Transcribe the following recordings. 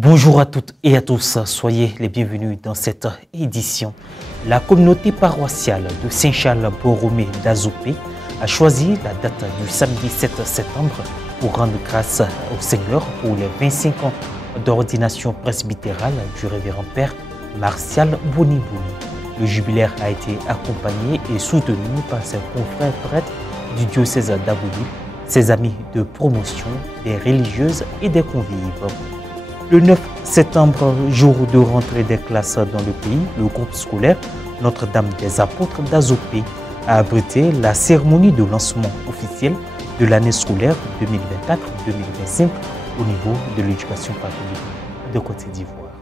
Bonjour à toutes et à tous, soyez les bienvenus dans cette édition. La communauté paroissiale de Saint-Charles-Borromée d'Azopé a choisi la date du samedi 7 septembre pour rendre grâce au Seigneur pour les 25 ans d'ordination presbytérale du révérend père Martial Boni. Le jubilaire a été accompagné et soutenu par ses confrères prêtres du diocèse d'Abbeville, ses amis de promotion, des religieuses et des convives. Le 9 septembre, jour de rentrée des classes dans le pays, le groupe scolaire Notre-Dame des Apôtres d'Azopé a abrité la cérémonie de lancement officiel de l'année scolaire 2024-2025 au niveau de l'éducation catholique de Côte d'Ivoire.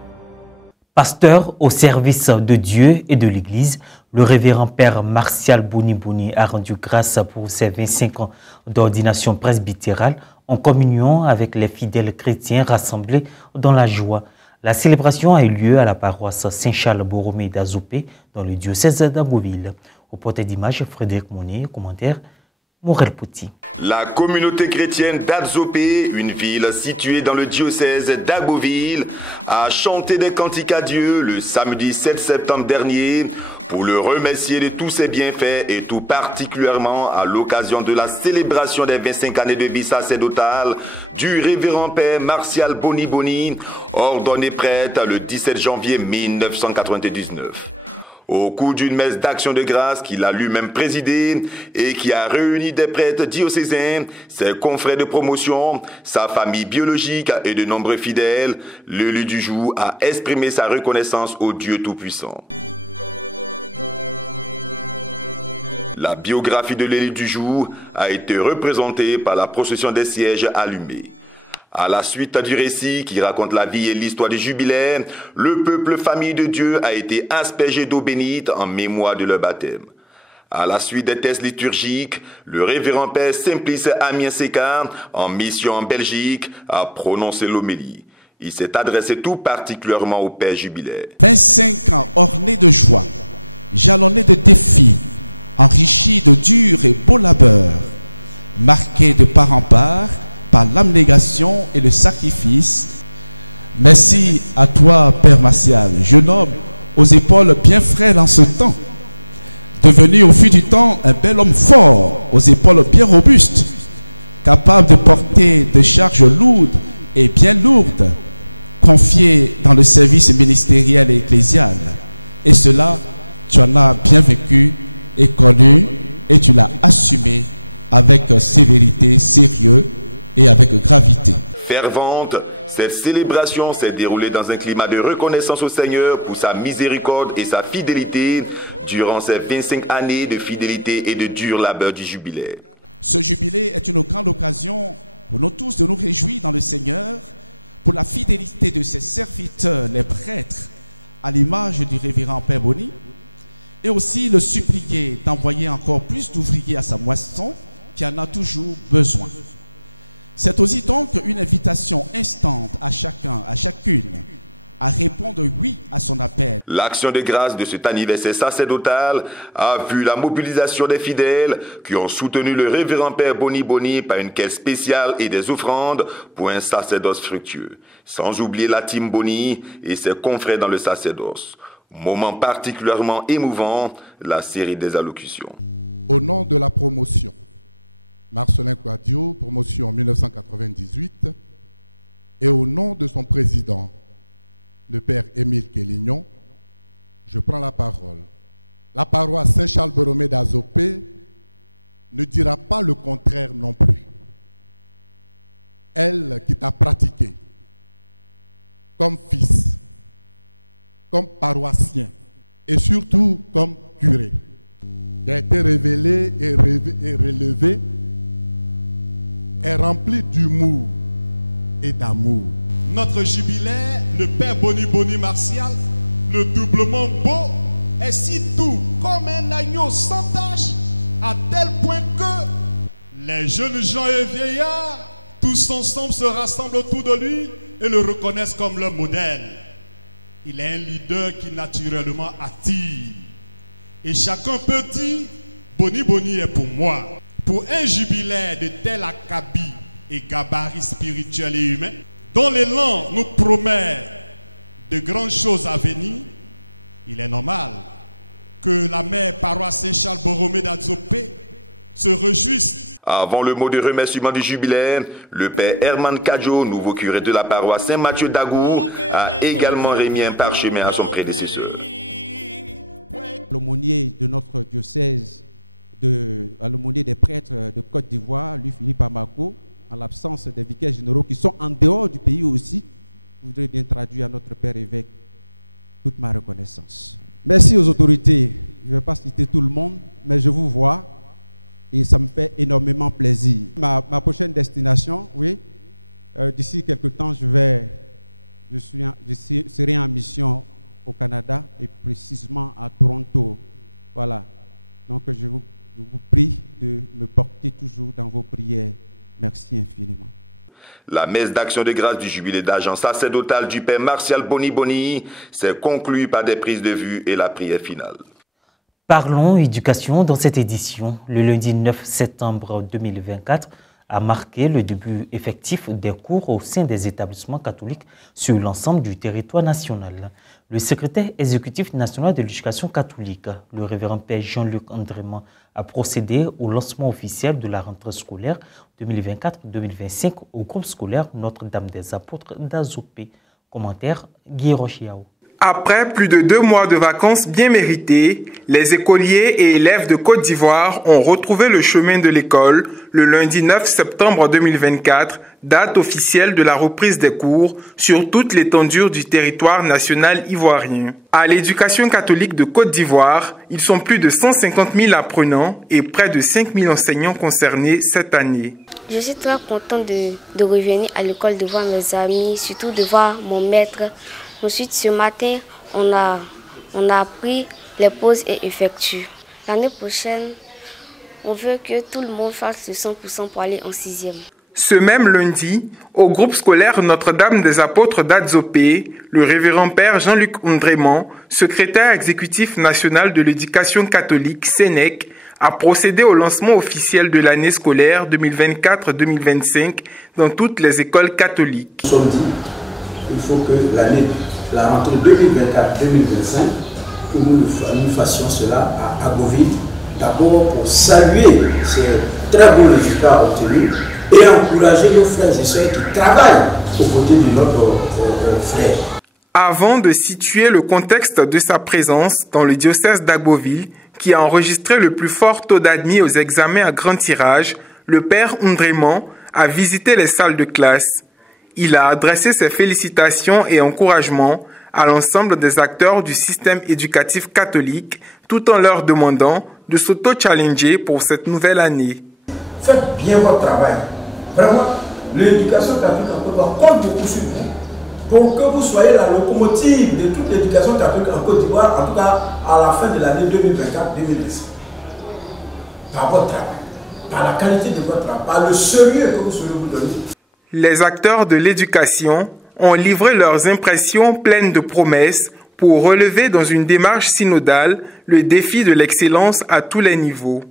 Pasteur au service de Dieu et de l'Église, le révérend père Martial Boni a rendu grâce pour ses 25 ans d'ordination presbytérale en communion avec les fidèles chrétiens rassemblés dans la joie. La célébration a eu lieu à la paroisse Saint-Charles-Borromée d'Azopé dans le diocèse d'Abbeville. Au portrait d'image, Frédéric Monnet, commentaire Morel Pouty. La communauté chrétienne d'Azopé, une ville située dans le diocèse d'Abbeville, a chanté des cantiques à Dieu le samedi 7 septembre dernier pour le remercier de tous ses bienfaits et tout particulièrement à l'occasion de la célébration des 25 années de vie sacerdotale du révérend père Martial Boni, ordonné prêtre le 17 janvier 1999. Au cours d'une messe d'action de grâce qu'il a lui-même présidée et qui a réuni des prêtres diocésains, ses confrères de promotion, sa famille biologique et de nombreux fidèles, l'élu du jour a exprimé sa reconnaissance au Dieu Tout-Puissant. La biographie de l'élu du jour a été représentée par la procession des sièges allumés. À la suite du récit qui raconte la vie et l'histoire du jubilaire, le peuple famille de Dieu a été aspergé d'eau bénite en mémoire de leur baptême. À la suite des tests liturgiques, le révérend père Simplice Amien Seka, en mission en Belgique, a prononcé l'homélie. Il s'est adressé tout particulièrement au père jubilaire. Fervente, cette célébration s'est déroulée dans un climat de reconnaissance au Seigneur pour sa miséricorde et sa fidélité durant ces 25 années de fidélité et de dur labeur du jubilaire. L'action de grâce de cet anniversaire sacerdotal a vu la mobilisation des fidèles qui ont soutenu le révérend père Boni par une caisse spéciale et des offrandes pour un sacerdoce fructueux, sans oublier la team Boni et ses confrères dans le sacerdoce. Moment particulièrement émouvant, la série des allocutions. Avant le mot de remerciement du jubilé, le père Herman Kadjo, nouveau curé de la paroisse Saint-Mathieu d'Agou, a également remis un parchemin à son prédécesseur. La messe d'action de grâce du jubilé d'agent sacerdotal du père Martial Boni s'est conclue par des prises de vue et la prière finale. Parlons éducation dans cette édition. Le lundi 9 septembre 2024 a marqué le début effectif des cours au sein des établissements catholiques sur l'ensemble du territoire national. Le secrétaire exécutif national de l'éducation catholique, le révérend père Jean-Luc Andréman, a procédé au lancement officiel de la rentrée scolaire 2024-2025 au groupe scolaire Notre-Dame des Apôtres d'Azopé. Commentaire Guy Rochiao. Après plus de 2 mois de vacances bien méritées, les écoliers et élèves de Côte d'Ivoire ont retrouvé le chemin de l'école le lundi 9 septembre 2024, date officielle de la reprise des cours sur toute l'étendue du territoire national ivoirien. À l'éducation catholique de Côte d'Ivoire, ils sont plus de 150 000 apprenants et près de 5 000 enseignants concernés cette année. Je suis très contente de revenir à l'école, de voir mes amis, surtout de voir mon maître. Ensuite, ce matin, on a appris les pauses et effectues. L'année prochaine, on veut que tout le monde fasse le 100% pour aller en 6e. Ce même lundi, au groupe scolaire Notre-Dame des Apôtres d'Adzopé, le révérend père Jean-Luc Andréman, secrétaire exécutif national de l'éducation catholique SENEC, a procédé au lancement officiel de l'année scolaire 2024-2025 dans toutes les écoles catholiques. Il faut que la rentrée 2024-2025, que nous fassions cela à Agoville, d'abord pour saluer ces très bons résultats obtenus et encourager nos frères et sœurs qui travaillent aux côtés de notre frère. Avant de situer le contexte de sa présence dans le diocèse d'Agboville, qui a enregistré le plus fort taux d'admis aux examens à grand tirage, le père Andréman a visité les salles de classe. Il a adressé ses félicitations et encouragements à l'ensemble des acteurs du système éducatif catholique, tout en leur demandant de s'auto-challenger pour cette nouvelle année. Faites bien votre travail. Vraiment, l'éducation catholique en Côte d'Ivoire compte beaucoup sur vous pour que vous soyez la locomotive de toute l'éducation catholique en Côte d'Ivoire, en tout cas à la fin de l'année 2024-2025. Par votre travail, par la qualité de votre travail, par le sérieux que vous saurez vous donner. Les acteurs de l'éducation ont livré leurs impressions pleines de promesses pour relever dans une démarche synodale le défi de l'excellence à tous les niveaux.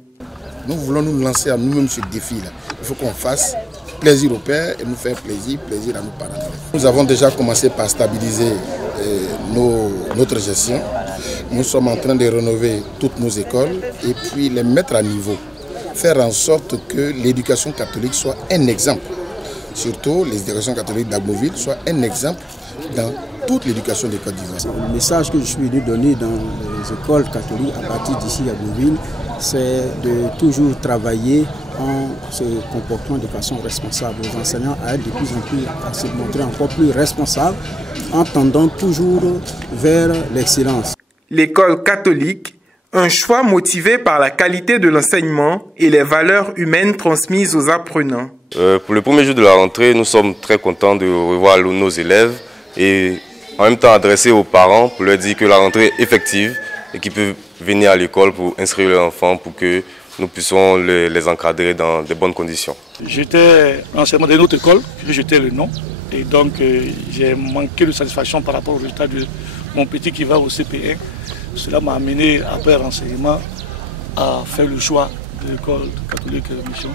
Nous voulons nous lancer à nous-mêmes ce défi-là. Il faut qu'on fasse plaisir au Père et nous faire plaisir à nos parents. Nous avons déjà commencé par stabiliser notre gestion. Nous sommes en train de rénover toutes nos écoles et puis les mettre à niveau. Faire en sorte que l'éducation catholique soit un exemple. Surtout les éducations catholiques d'Agboville soient un exemple dans toute l'éducation des Côtes d'Ivoire. Le message que je suis venu donner dans les écoles catholiques à partir d'ici à Agboville, c'est de toujours travailler en se comportant de façon responsable. Les enseignants à être de plus en plus à se montrer encore plus responsables en tendant toujours vers l'excellence. L'école catholique, un choix motivé par la qualité de l'enseignement et les valeurs humaines transmises aux apprenants. Pour le premier jour de la rentrée, nous sommes très contents de revoir nos élèves et en même temps adresser aux parents pour leur dire que la rentrée est effective et qu'ils peuvent venir à l'école pour inscrire leurs enfants pour que nous puissions les encadrer dans de bonnes conditions. J'étais l'enseignement de notre école, j'ai jeté le nom et donc j'ai manqué de satisfaction par rapport au résultat de mon petit qui va au CP1. Cela m'a amené après renseignement à faire le choix de l'école catholique Mission.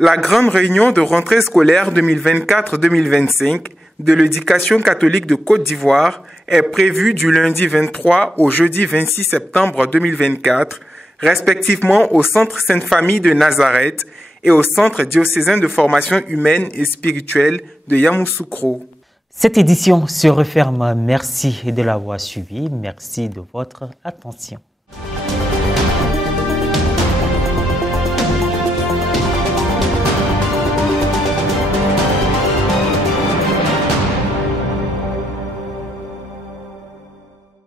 La grande réunion de rentrée scolaire 2024-2025 de l'éducation catholique de Côte d'Ivoire est prévue du lundi 23 au jeudi 26 septembre 2024, respectivement au Centre Sainte-Famille de Nazareth et au Centre diocésain de formation humaine et spirituelle de Yamoussoukro. Cette édition se referme. Merci de l'avoir suivi. Merci de votre attention.